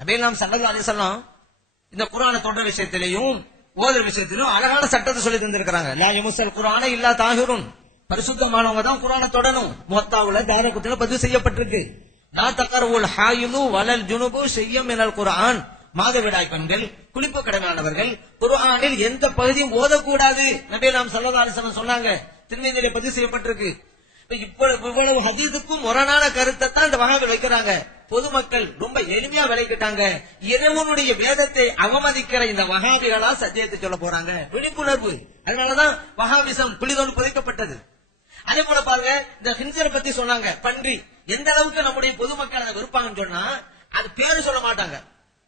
நபிகள் ஸல்லல்லாஹு அலைஹி வஸல்லம் இந்த குர்ஆனை தொடுற விஷயத்திலையும் ஓதுற விஷயத்திலும் அழகான சட்டத்தை சொல்லி தந்திருக்கிறாங்க. லா யமுஸல் குர்ஆன இல்லா தாஹிருன், பரிசுத்தமானவங்க தான் குர்ஆனை தொடணும். முவத்தாவுல தாரகுத்துல பதிவு செய்யப்பட்டிருக்கு. லா தக்ரவுல் ஹாயிது வலல் ஜுனுபு ஷையம் மினல் குர்ஆன், மாதவிடாய் பெண்கள், குளிப்பு கடமையானவர்கள் குர்ஆனில் எந்த பகுதியும் ஓதக்கூடாது நபிகள் ஸல்லல்லாஹு அலைஹி வஸல்லம் சொன்னாங்க. திருமதியிலே பதிவு செய்யப்பட்டிருக்கு. இவ்வளவு ஹதீஸுக்கும் முரணான கருத்தை தான் இந்த வஹாபிகள் வைக்கிறாங்க. பொதுமக்கள் ரொம்ப எளிமையா விளக்கிட்டாங்க. இறைவனுடைய வேதத்தை அவமதிக்கிற இந்த வஹாபிகளா சத்தியத்தை சொல்ல போறாங்க. விழிப்புணர்வு. அதனாலதான் வஹாபிசம் புலிதோடு புதைக்கப்பட்டது. அதே போல பாருங்க, இந்த ஹின்சரை பத்தி சொன்னாங்க. பன்றி எந்த அளவுக்கு நம்முடைய பொதுமக்கள் அதை விருப்பாங்கன்னு சொன்னா, அது பேரு சொல்ல மாட்டாங்க.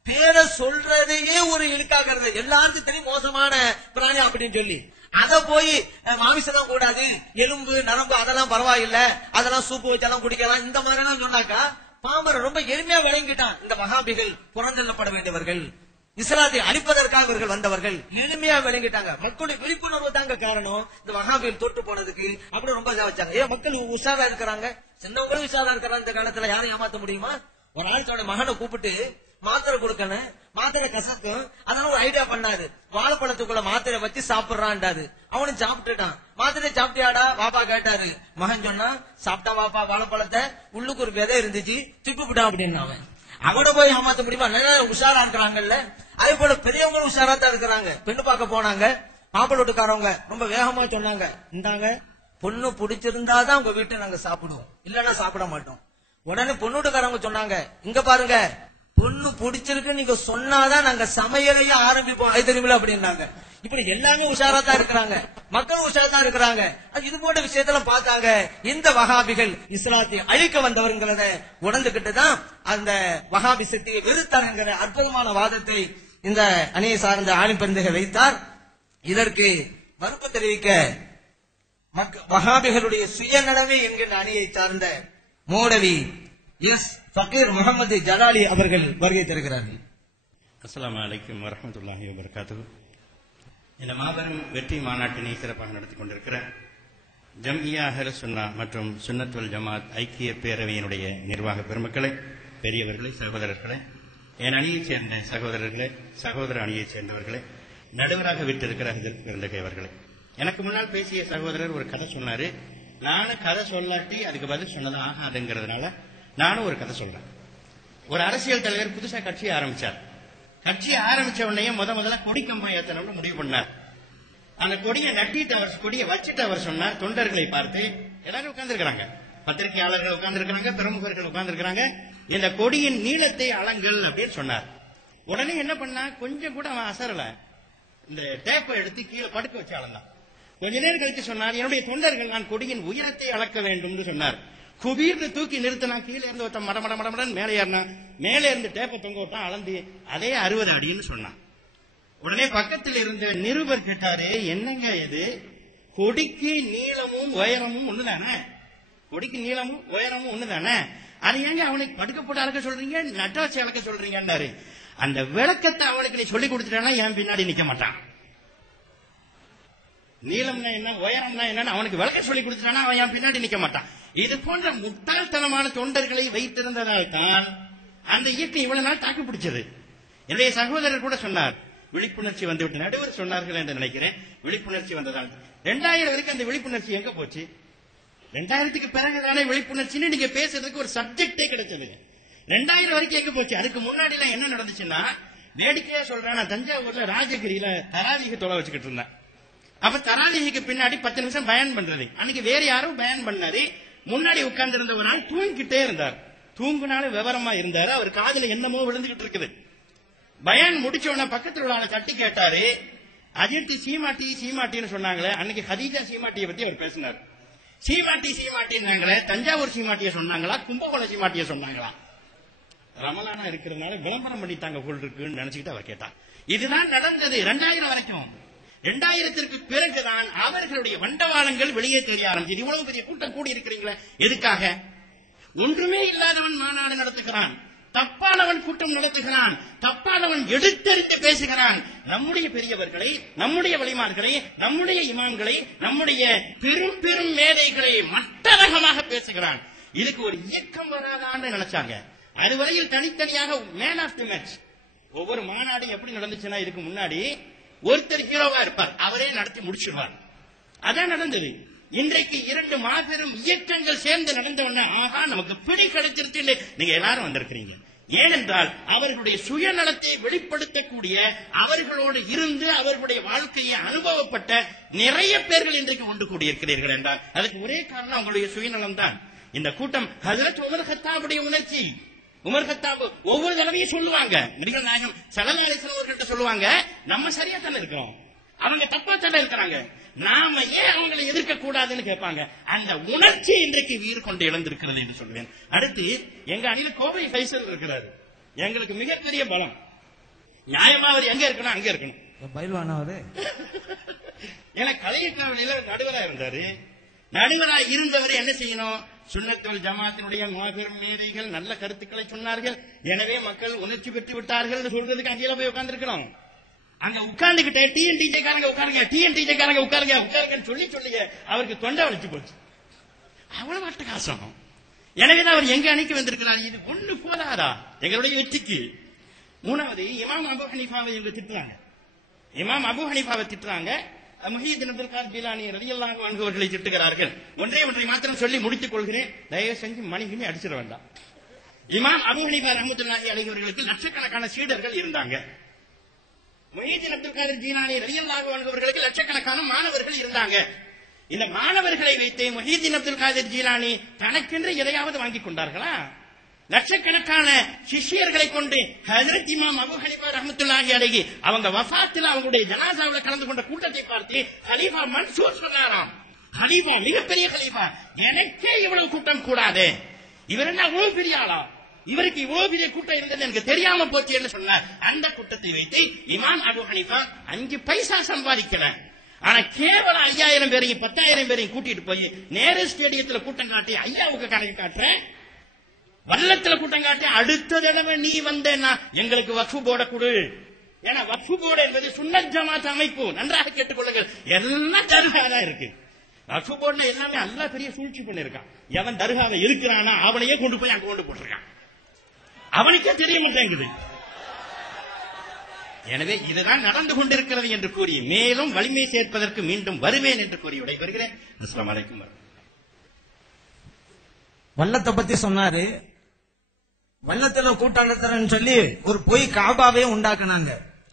பேரை சொல்றதையே ஒரு இழுக்காகிறது. எல்லாருக்கும் தெரியும் மோசமான பிராணி அப்படின்னு சொல்லி, அத போய் மாமிசம் கூடாது, எலும்பு நரம்பு அதெல்லாம் பரவாயில்ல, அதெல்லாம் சூப்பு வச்சாலும் குடிக்கலாம், இந்த மாதிரி எல்லாம் சொன்னாக்கா பாம்பரை ரொம்ப எளிமையா விளங்கிட்டான். இந்த வஹாபிகள் புறந்தள்ளப்பட வேண்டியவர்கள், இஸ்லாத்தை அழிப்பதற்காக இவர்கள் வந்தவர்கள், எளிமையா விளங்கிட்டாங்க. மக்களுடைய விழிப்புணர்வு தாங்க காரணம் இந்த வஹாபிகள் தொட்டு போனதுக்கு. அப்படி ரொம்ப இதா வச்சாங்க. ஏன் மக்கள் உஷாரா இருக்கிறாங்க, சின்னவங்களும் உஷாரா இருக்கிறாங்க. இந்த காலத்துல யாரும் ஏமாத்த முடியுமா? ஒரு ஆள் தன்னுடைய மகனை கூப்பிட்டு மாத்திரை கொடுக்கணும், மாத்திரை கசக்கும், அதனால ஒரு ஐடியா பண்ணாரு. வாழைப்பழத்துக்குள்ள மாத்திரை வச்சு சாப்பிடுறான்டாரு. அவனும் சாப்பிட்டுட்டான். மாத்திரை சாப்பிட்டியாடா பாப்பா கேட்டாரு. மகன் சொன்னா, சாப்பிட்டா பாப்பா வாழைப்பழத்தை, உள்ளுக்கு ஒரு விதை இருந்துச்சு, துப்பிவிட்டான் அப்படின்னு. அவட போய் ஏமாத்த முடியுமா? நல்லா உஷாரா இருக்கிறாங்கல்ல. அதே போல பெரியவங்களும் உஷாரா தான் இருக்கிறாங்க. பெண்ணு பார்க்க போனாங்க, மாப்பிள்ளை வீட்டுக்காரவங்க ரொம்ப வேகமா சொன்னாங்க, இந்தாங்க பொண்ணு பிடிச்சிருந்தாதான் உங்க வீட்டை நாங்க சாப்பிடுவோம், இல்லன்னா சாப்பிட மாட்டோம். உடனே பொண்ணு வீட்டுக்காரவங்க சொன்னாங்க, இங்க பாருங்க பொண்ணு பிடிச்சிருக்கு நீங்க சொன்னாதான் நாங்க சமையலையே ஆரம்பிப்போம், அது தெரியுமில்ல அப்படின்னாங்க. இப்படி எல்லாமே உஷாரா தான் இருக்கிறாங்க, மக்கள் உஷாரா தான் இருக்கிறாங்க. இது போன்ற விஷயத்துல பார்த்தாங்க. இந்த வஹாபிகள் இஸ்லாத்தை அழிக்க வந்தவர்களத உணர்ந்துகிட்டு தான் அந்த வஹாபிசத்தை வெறுத்தாருங்கிற அற்புதமான வாதத்தை இந்த அணியை சார்ந்த ஆலிம் பெருந்தகை வைத்தார். இதற்கு மறுப்பு தெரிவிக்க வஹாபிகளுடைய சுயநலவே என்கின்ற அணியை சார்ந்த மௌலவி எஸ் ஃபகீர் முகமது ஜலாலி அவர்கள் வருகை தருகிறார்கள். அஸ்ஸலாமு அலைக்கும் வரஹ்மத்துல்லாஹி வபரகாத்துஹு. இந்த மாபெரும் வெற்றி மாநாட்டினை சிறப்பாக நடத்தி கொண்டிருக்கிற ஜம்இய்யா அஹ்லுஸ் சுன்னா மற்றும் சுன்னத் வல் ஜமாத் ஐக்கிய பேரவையினுடைய நிர்வாக பெருமக்களே, பெரியவர்களே, சகோதரர்களே, என் அணியைச் சேர்ந்த சகோதரர்களே, சகோதர அணியைச் சேர்ந்தவர்களே, நடுவராக விட்டிருக்கிற பெருந்தகையவர்களே, எனக்கு முன்னால் பேசிய சகோதரர் ஒரு கதை சொன்னாரு. நானும் கதை சொல்லாட்டி அதுக்கு பதில் சொன்னது ஆகாதுங்கிறதுனால நானும் ஒரு கதை சொல்றேன். ஒரு அரசியல் தலைவர் புதுசா கட்சி ஆரம்பிச்சார். கட்சி ஆரம்பிச்ச உடனே முதல்ல கொடிக்கம்பம் ஏத்தணும்னு முடிவு பண்ணார். அந்த கொடியை நட்டிட்டு அவர் கொடியை வச்சுட்டு அவர் சொன்னார், தொண்டர்களை பார்த்து, எல்லாரும் உட்கார்ந்து இருக்கிறாங்க, பத்திரிகையாளர்கள் உட்கார்ந்து இருக்கிறாங்க, பிரமுகர்கள் உட்கார்ந்து இருக்கிறாங்க, இந்த கொடியின் நீளத்தை அளங்கள் அப்படின்னு சொன்னார். உடனே என்ன பண்ணா, கொஞ்சம் கூட அவன் அசரல, இந்த டேப்பை எடுத்து கீழே படுக்க வச்சு அளந்தான். கொஞ்ச நேரம் கழிச்சு சொன்னார், என்னுடைய தொண்டர்கள் நான் கொடியின் உயரத்தை அளக்க வேண்டும் சொன்னார். குபீர்னு தூக்கி நிறுத்தினா, கீழே இருந்து ஒருத்தன் மடமடன் மேலே ஏறினா, மேலே இருந்து டேப்பை தொங்க விட்டான், அளந்து அதே 60 அடின்னு சொன்னான். உடனே பக்கத்தில் இருந்த நிருபர் கேட்டாரு, என்னங்க இது, கொடிக்கு நீளமும் உயரமும் ஒண்ணுதானே, கொடிக்கு நீளமும் உயரமும் ஒண்ணுதானே, அது ஏங்க அவனுக்கு படுக்க போட்டு அளக்க சொல்றீங்க, நட்ட வச்சு அளக்க சொல்றீங்கன்னாரு. அந்த விளக்கத்தை அவனுக்கு நீ சொல்லி கொடுத்துட்டானா என் பின்னாடி நிக்க மாட்டான். நீளம்னா என்ன, உயரம்னா என்னன்னு அவனுக்கு விளக்க சொல்லி கொடுத்துட்டானா அவன் என் பின்னாடி நிக்க மாட்டான். இது போன்ற முட்டாள்தனமான தொண்டர்களை வைத்திருந்ததால் தான் அந்த இயக்கம் இவ்வளவு நாள் தாக்கு பிடிச்சது. என்னுடைய சகோதரர் கூட சொன்னார், விழிப்புணர்ச்சி வந்துவிட்டு, நடுவர் சொன்னார்கள் என்று நினைக்கிறேன், விழிப்புணர்ச்சி வந்ததால். 2000 வரைக்கும் அந்த விழிப்புணர்ச்சி எங்க போச்சு? 2000க்கு பிறகுதானே விழிப்புணர்ச்சின்னு நீங்க பேசுறதுக்கு ஒரு சப்ஜெக்டே கிடைச்சது. 2000 வரைக்கும் எங்க போச்சு? அதுக்கு முன்னாடி எல்லாம் என்ன நடந்துச்சுன்னா, வேடிக்கையா சொல்றேன், நான் தஞ்சாவூர்ல ராஜகிரியில தராவீக தொலை வச்சுக்கிட்டு இருந்தேன். அப்ப தராவீக்கு பின்னாடி 10 நிமிஷம் பயன் பண்றது. அன்னைக்கு வேற யாரும் பயன் பண்ணாரு, முன்னாடி உட்கார்ந்து இருந்த ஒரு ஆள் தூங்கிக்கிட்டே இருந்தார். தூங்குனாலும் விவரமா இருந்தாரு, அவர் காதுல என்னமோ விழுந்துகிட்டு இருக்குது. பயன் முடிச்ச உடனே பக்கத்தில் உள்ள ஆளை தட்டி கேட்டாரு, அஜித் சீமாட்டின்னு சொன்னாங்களே, அன்னைக்கு ஹதீஜா சீமாட்டியை பத்தி அவர் பேசினார். சீமாட்டின்னாங்களே, தஞ்சாவூர் சீமாட்டியை சொன்னாங்களா, கும்பகோணம் சீமாட்டியை சொன்னாங்களா? ரமலானா இருக்கிறதுனால விளம்பரம் பண்ணிட்டாங்க போல் இருக்குன்னு நினைச்சுக்கிட்டு அவர் கேட்டார். இதுதான் நடந்தது 2000 வரைக்கும். 2000ற்கு பிறகுதான் அவர்களுடைய வண்டவாளங்கள் வெளியே தெரிய ஆரம்பிச்சது. இவ்வளவு பெரிய கூட்டம் கூடி இருக்கிறீங்களே எதுக்காக? ஒன்றுமே இல்லாதவன் மாநாடு நடத்துகிறான், தப்பானவன் கூட்டம் நடத்துகிறான், தப்பானவன் எடுத்தறிந்து பேசுகிறான். நம்முடைய பெரியவர்களை, நம்முடைய வலிமார்களை, நம்முடைய இமாம்களை, நம்முடைய பெரும் பெரும் மேதைகளை மட்டரகமாக பேசுகிறான். இதுக்கு ஒரு இயக்கம் வராதான்னு நினைச்சாங்க. அதுவரையில் தனித்தனியாக மேன் ஆஃப் தி மேட்ச். ஒவ்வொரு மாநாடு எப்படி நடந்துச்சுன்னா இதுக்கு முன்னாடி ஒருத்தர் ஹீரோவா இருப்பார், அவரே நடத்தி முடிச்சிருவார். அதான் நடந்தது. இன்றைக்கு 2 மாபெரும் இயக்கங்கள் சேர்ந்து நடந்தவன, ஆகா நமக்கு பிடி கிடைச்சிருச்சு, நீங்க எல்லாரும் வந்திருக்கிறீங்க. ஏனென்றால் அவர்களுடைய சுயநலத்தை வெளிப்படுத்தக்கூடிய, அவர்களோடு இருந்து அவர்களுடைய வாழ்க்கையை அனுபவப்பட்ட நிறைய பேர்கள் இன்றைக்கு ஒன்று கூடியிருக்கிறீர்கள் என்றால் அதுக்கு ஒரே காரணம் அவங்களுடைய சுயநலம் தான். இந்த கூட்டம் ஹஜ்ரத் உமர் கத்தாபுடைய உணர்ச்சி. உமர் கத்தாப் ஒவ்வொரு தடவையும் சொல்லுவாங்க, நபிகள் நாயகம் ஸல்லல்லாஹு அலைஹி வஸல்லம் அவர்கள்ட்ட சொல்லுவாங்க, நம்ம சரியா தானே இருக்கிறோம், அவங்க தப்பா தானே இருக்கிறாங்க, நாம ஏன் அவங்களை எதிர்க்க கூடாதுன்னு கேட்பாங்க. அந்த உணர்ச்சி இன்றைக்கு உயிர் கொண்டு இழந்திருக்கிறது என்று சொல்வேன். அடுத்து எங்க அணியில கோவை ஃபைசல் இருக்கிறாரு, எங்களுக்கு மிகப்பெரிய பலம். நியாயமா அவர் எங்க இருக்கணும் அங்க இருக்கணும். ஏன்னா கலையக்காவில நடுவரா இருந்தாரு. நடுவரா இருந்தவர் என்ன செய்யணும், சுன்னத்துல் ஜமாத்தினுடைய மாபெரும் மேதைகள் நல்ல கருத்துக்களை சொன்னார்கள், எனவே மக்கள் உணர்ச்சி பெற்று விட்டார்கள் சொல்றதுக்கு அங்கேயே போய் உட்கார்ந்து இருக்கிறோம். அங்க உட்கார்ந்துகிட்ட டிஎன்டிஜே காரங்க உட்காருங்க, டிஎன்டிஜே காரங்க உட்காருங்க உட்காருங்கன்னு சொல்லி அவருக்கு தொண்டை வலிச்சு போச்சு. அவ்வளவு அட்டகாசம். எனவேதான் அவர் எங்க அணிக்கு வந்திருக்கிறார். இது ஒண்ணு போதாதா எங்களுடைய வெற்றிக்கு? மூணாவது, இமாம் அபு ஹனீஃபாவை இவங்க திட்டுறாங்க. இமாம் அபு ஹனீஃபாவை திட்டுறாங்க. முஹியுத்தீன் அப்துல் காதிர் ஜீலானி ரலியல்லாஹு அன்ஹு அவர்களை திட்டுகிறார்கள். ஒன்றை மாத்திரம் சொல்லி முடித்துக் கொள்கிறேன், தயவு செஞ்சு மணிகினி அடிச்சிட வேண்டாம். இமாம் அபு ஹனீஃபா ரஹ்மத்துல்லாஹி அலைஹி அவர்களுக்கு லட்சக்கணக்கான சீடர்கள் இருந்தாங்க. முஹியுத்தீன் அப்துல் காதிர் ஜீலானி ரலியல்லாஹு அன்ஹு அவர்களுக்கு லட்சக்கணக்கான மாணவர்கள் இருந்தாங்க. இந்த மாணவர்களை வைத்து முஹியுத்தீன் அப்துல் காதிர் ஜீலானி தனக்கென்று எதையாவது வாங்கிக் கொண்டார்களா? லட்சக்கணக்கான சிஷ்யர்களை கொண்டு ஹஜ்ரத் இமாம் அபு ஹனீஃபா ரஹ்மத்துல்லாஹி அலைஹி அவங்க வஃபாத்தில் அவங்களுடைய ஜனாசாவில் கலந்து கொண்ட கூட்டத்தை பார்த்து கலீஃபா மன்சூர் சொன்னாராம், கலீஃபா மிகப்பெரிய கலீஃபா, எனக்கே இவ்வளவு கூட்டம் கூடாது, இவர் என்ன அவ்வளவு பெரிய ஆளா, இவருக்கு இவ்வளவு பெரிய கூட்டம் இருந்தது எனக்கு தெரியாம போச்சு என்று சொன்னார். அந்த கூட்டத்தை வைத்து இமாம் அபு ஹனீஃபா 5 பைசா சம்பாதிக்கல, ஆனா கேவலம் 5000 பேரையும் 10,000 பேரையும் கூட்டிட்டு போய் நேரு ஸ்டேடியத்தில் கூட்டம் காட்டி ஐயாவுக்கு கணக்கு காட்டுறேன், வல்லத்துல கூட்டம் காட்டி அடுத்த தடவை நீ வந்தேன்னா எங்களுக்கு வக்ஃபு போர்டை கொடு. ஏன்னா வக்ஃபு போர்டு என்பது சுன்னத் ஜமாத் அமைப்பு, நன்றாக கேட்டுக்கொள்ளுங்கள், எல்லாம் தர்காதான் இருக்கு. வக்ஃபு போர்டுல எல்லாமே அல்லா பெரிய சூழ்ச்சி பண்ணிருக்கான். எவன் தர்காவை இருக்கிறானா அவனையே கொண்டு போய் அங்க கொண்டு போட்டிருக்கான், அவனுக்கே தெரிய மாட்டேங்குது. எனவே இதுதான் நடந்து கொண்டிருக்கிறது என்று கூறி மேலும் வலிமை சேர்ப்பதற்கு மீண்டும் வருவேன் என்று கூறி விடைபெறுகிறேன். அஸ்ஸலாமு அலைக்கும். வல்லத்தை பத்தி சொன்னாரு. வல்லத்துல கூட்டம் நடத்துறேன்னு சொல்லி ஒரு பொய் காபாவே உண்டாக்குனாங்க.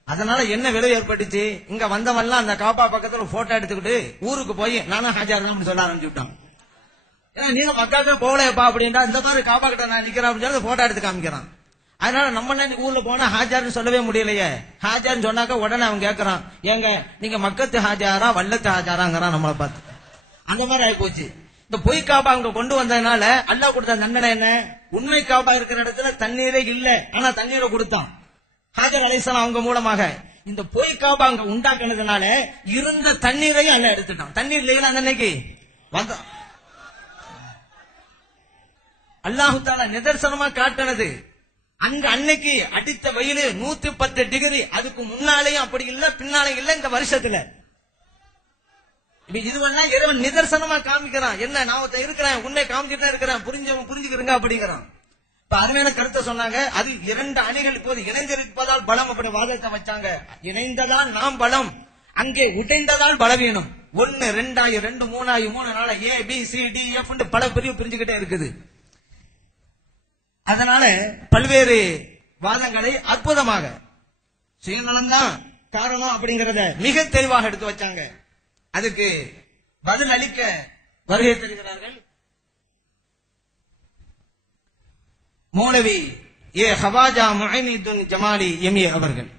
அதனால என்ன விளைவு ஏற்பட்டுச்சு, இங்க வந்தவெல்லாம் அந்த காபா பக்கத்துல போட்டோ எடுத்துக்கிட்டு ஊருக்கு போய் நானும் ஹாஜர் தான் சொல்ல ஆரம்பிச்சு விட்டான். ஏன்னா நீங்க மக்காவே போகலையப்பா அப்படின்னா இந்த மாதிரி காபா கிட்ட நான் நிக்கிறேன் அப்படின்னு சொல்லி போட்டோ எடுத்து காமிக்கிறான். அதனால நம்ம ஊர்ல போனா ஹாஜார்னு சொல்லவே முடியலையே. ஹாஜார்னு சொன்னாக்க உடனே அவன் கேட்கறான், ஏங்க நீங்க மக்கத்து ஹாஜாரா வல்லத்து ஹாஜாராங்கிறான் நம்மளை பார்த்து. அந்த மாதிரி ஆகி போச்சு. இந்த பொய் காபா அங்க கொண்டு வந்ததுனால அல்லாஹ் கொடுத்த தண்டனை என்ன, உண்மை காபா இருக்கிற இடத்துல தண்ணீரே இல்ல, ஆனா தண்ணீரை கொடுத்தான் ஹாஜர் அலைஹிஸ்ஸலாம் அவங்க மூலமாக. இந்த பொய் காபா அங்க உண்டாக்குனதுனால இருந்த தண்ணீரையும் அல்ல எடுத்துட்டான். தண்ணீர் இல்லையா அன்னைக்கு வந்த அல்லாஹு தஆலா நிதர்சனமா காட்டினது. அங்க அன்னைக்கு அடித்த வெயில் 110 டிகிரி, அதுக்கு முன்னாலேயும் அப்படி இல்ல பின்னாலேயும் இல்ல இந்த வருஷத்துல. இதுவெல்லாம் இறைவன் நிதர்சனமா காமிக்கிறான். என்ன நான் இருக்கிறேன், உன்னை காமிச்சுட்டே இருக்கிறேன், புரிஞ்சுக்கிறங்க அப்படிங்கிறான். இப்ப அருமையான கருத்தை சொன்னாங்க. அது 2 அணிகள் இப்போது இணைந்திருப்பதால் பலம் அப்படி வாதத்தை வச்சாங்க. இணைந்ததால் நாம் பலம், அங்கே உடைந்ததால் பலவீனம். 1 2 ஆகி 2 3 ஆகி 3 நாள ABCDF பல பிரிவு பிரிஞ்சுக்கிட்டே இருக்குது. அதனால பல்வேறு வாதங்களை அற்புதமாக சுயநலம் தான் காரணம் அப்படிங்கறத மிக தெளிவாக எடுத்து வச்சாங்க. அதுக்கு பதில் அளிக்க வருகை தருகிறார்கள் மௌலவி ஹவாஜா முஹைமிதுன் ஜமாலி எம்ஏ அவர்கள்.